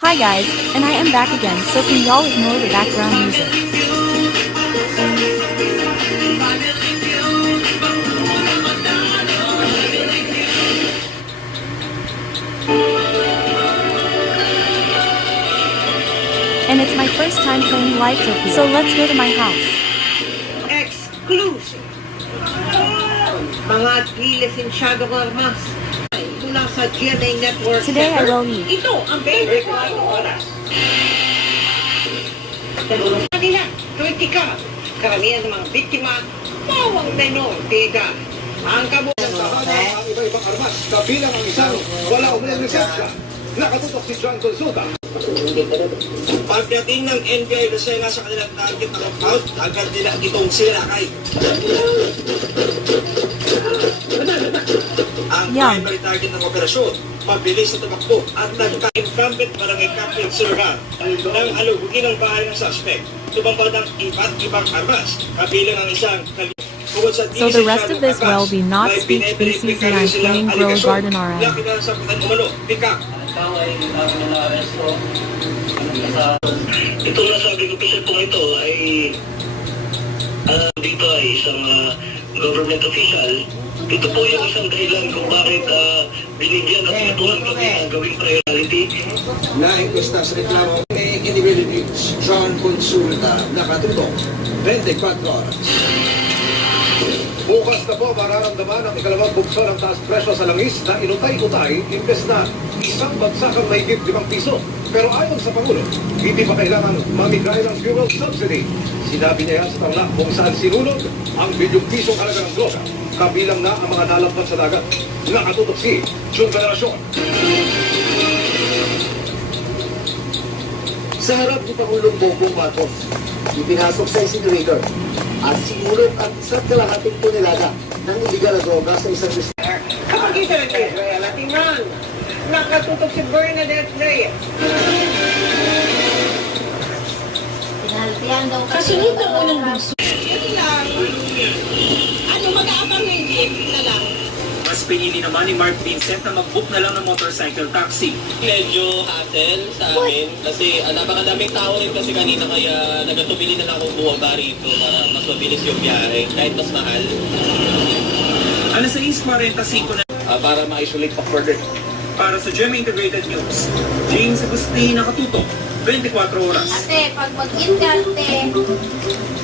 Hi guys, and I am back again, so can y'all ignore the background music. And it's my first time playing Livetopia, so let's go to my house. Exclusive. Mga lisensyadong armas mula sa GMA Network Today I Center. will eat. Ito ang 24 oras. Kanila, 20 ka. Karamihan ng mga biktima, bawang menor, tiga. Ang kabulang Ang iba-ibang armas, kabilang ang isang wala umunang lisensya. Nakatutok si John Consulta. Pagdating ng NBI Lucena sa kanilang target na lookout, agad nila itong sinakay. Ang Yan. primary target ng operasyon, pabilis na tumakbo at nagka-incumbent barangay captain Sirga nang halugugin ang bahay ng suspect. Tumampad ang iba't ibang armas, kabilang ang isang So the rest of this will be not speech species and I'm playing Grow Garden RM. Itong nasabi ko kasi po ito ay dito ay isang government official. Ito po yung isang dahilan kung bakit binigyan at pinatuhan kami ng gawing priority. Na-inquesta sa reklamo ni individual John Consulta. Nakatutok 24 oras. Bukas na po mararamdaman ang ikalawang bukso ng taas presyo sa langis na inutay-utay imbes na isang bagsakang mahigit 5 piso. Pero ayon sa Pangulo, hindi pa kailangan mamigay ng fuel subsidy. Sinabi niya yan sa tangla kung saan sinulog ang 20 pisong halaga ng droga. Kabilang na ang mga nalampat sa dagat. Nakatutok si June Veneracion. Sa harap ni Pangulong Bongbong Marcos, ipinasok sa incinerator at sinulog ang 1.5 tonelada ng iligal na droga sa isang district. Kapag isa ng Israel at Iran, nakatutok si Bernadette Reyes. Kasi ito unang gusto. Ano mag-aabang ng jeep na lang? Mas pinili naman ni Mark Vincent na mag-book na lang ng motorcycle taxi. Medyo hassle sa amin kasi napakadaming tao rin kasi kanina kaya nagatubili na lang akong bumaba rito para mas mabilis yung biyahe kahit mas mahal. Alas 6:45 na Para ma-isolate pa further. para sa GMA Integrated News. James Agustin, nakatutok, 24 oras. Ate, pag mag-in ka, ate,